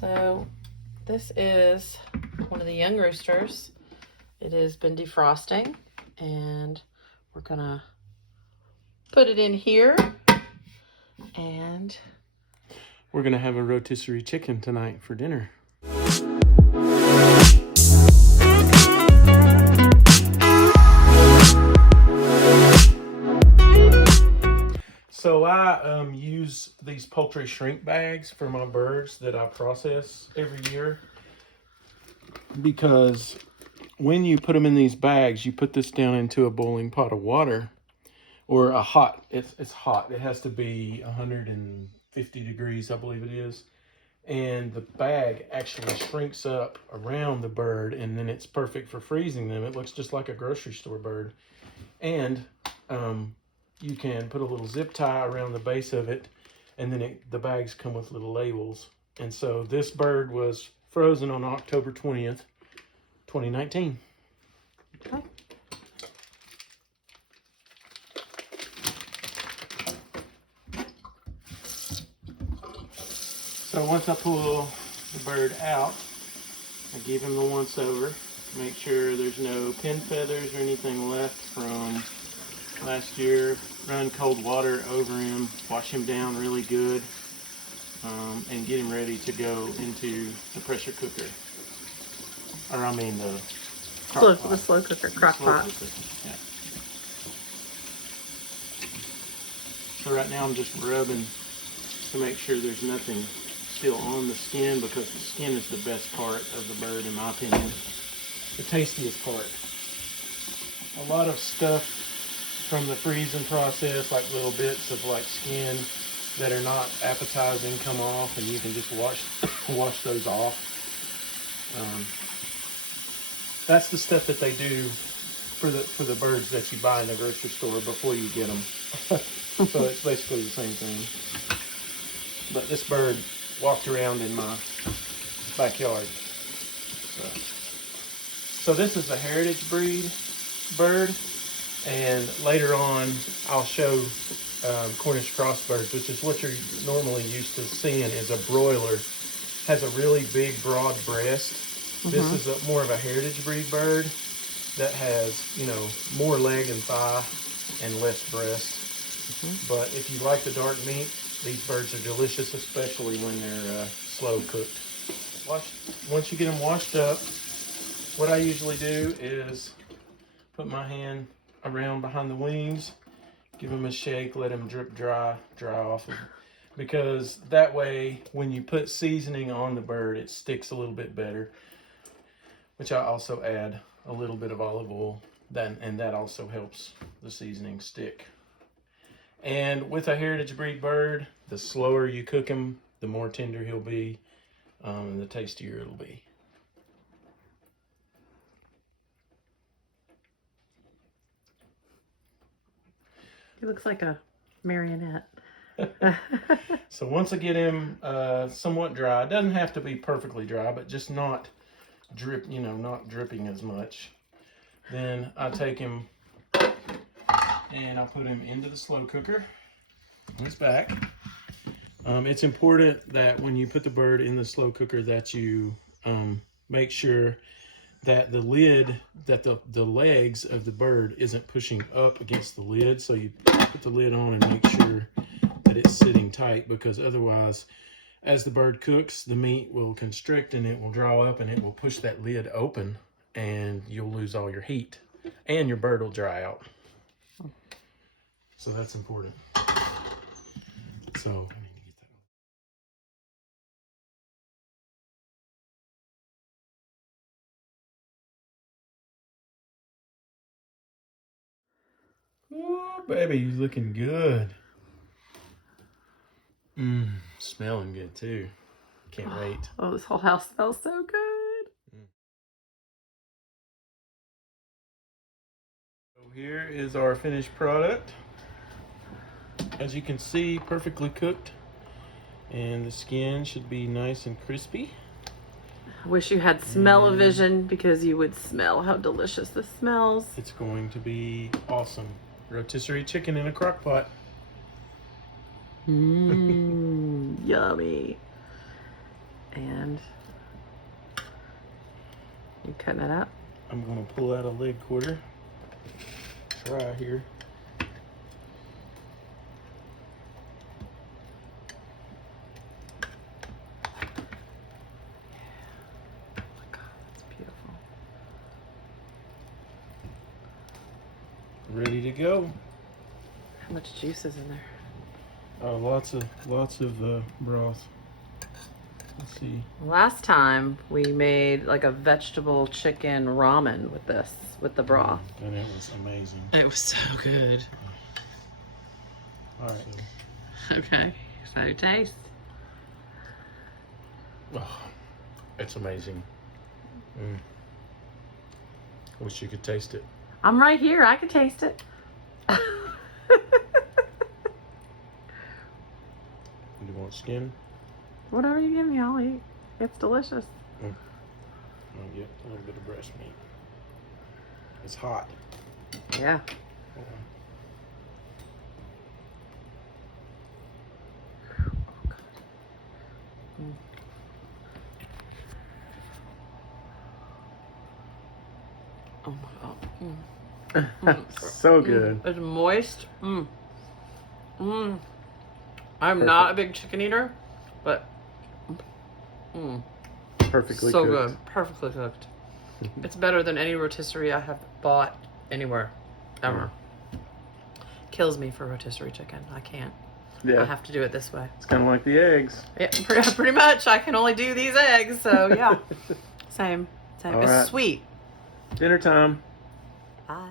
So this is one of the young roosters. It has been defrosting, and we're gonna put it in here, and we're gonna have a rotisserie chicken tonight for dinner. So I use these poultry shrink bags for my birds that I process every year, because when you put them in these bags, you put this down into a boiling pot of water, or a hot, it's hot. It has to be 150 degrees, I believe it is. And the bag actually shrinks up around the bird, and then it's perfect for freezing them. It looks just like a grocery store bird. And you can put a little zip tie around the base of it, and then the bags come with little labels. And so this bird was frozen on October 20th, 2019. okay. So once I pull the bird out, I give him the once over, make sure there's no pin feathers or anything left from last year. Run cold water over him, wash him down really good, and get him ready to go into the pressure cooker. Or I mean the slow cooker, Crockpot. Yeah. So right now I'm just rubbing to make sure there's nothing still on the skin, because the skin is the best part of the bird, in my opinion. The tastiest part. A lot of stuff from the freezing process, like little bits of like skin that are not appetizing, come off, and you can just wash those off. That's the stuff that they do for the birds that you buy in the grocery store before you get them. So it's basically the same thing. But this bird walked around in my backyard. So this is a heritage breed bird, and later on I'll show Cornish crossbirds, which is what you're normally used to seeing, is a broiler. Has a really big, broad breast. This is more of a heritage breed bird that has, more leg and thigh and less breast. But if you like the dark meat, these birds are delicious, especially when they're slow cooked. Once you get them washed up, what I usually do is put my hand around behind the wings, give them a shake, let them drip dry off. Because that way, when you put seasoning on the bird, it sticks a little bit better. Which I also add a little bit of olive oil, and that also helps the seasoning stick. And with a heritage breed bird, the slower you cook him, the more tender he'll be, and the tastier it'll be. He looks like a marionette. So once I get him somewhat dry, it doesn't have to be perfectly dry, but just not not dripping as much, then I take him and I put him into the slow cooker on his back. It's important that when you put the bird in the slow cooker that you make sure that the lid, that the legs of the bird isn't pushing up against the lid. So you put the lid on and make sure that it's sitting tight, because otherwise, as the bird cooks, the meat will constrict and it will draw up and it will push that lid open, and you'll lose all your heat and your bird will dry out. So that's important. So I need to get that. Oh, baby, you're looking good. Smelling good too. Can't wait. Oh, this whole house smells so good. So here is our finished product. As you can see, perfectly cooked, and the skin should be nice and crispy. I wish you had smell-o-vision, because you would smell how delicious this smells. It's going to be awesome. Rotisserie chicken in a crock pot. Yummy. And you cutting it up? I'm gonna pull out a leg quarter. Try here. Ready to go. How much juice is in there? Lots of broth. Let's see. Last time we made like a vegetable chicken ramen with this, with the broth. And it was amazing. It was so good. All right. Okay, so taste. Oh, it's amazing. Wish you could taste it. I'm right here. I can taste it. You want skin? Whatever you give me, I'll eat. It's delicious. I'll get a little bit of breast meat. It's hot. Yeah. Oh my God. So good. It's moist. I'm not a big chicken eater, but Perfectly so cooked. good. Perfectly cooked. It's better than any rotisserie I have bought anywhere, ever. Kills me for rotisserie chicken. I can't. Yeah. I have to do it this way. It's kind of like the eggs. Yeah, pretty much. I can only do these eggs, so yeah. Same. All It's right. sweet. Dinner time. Bye.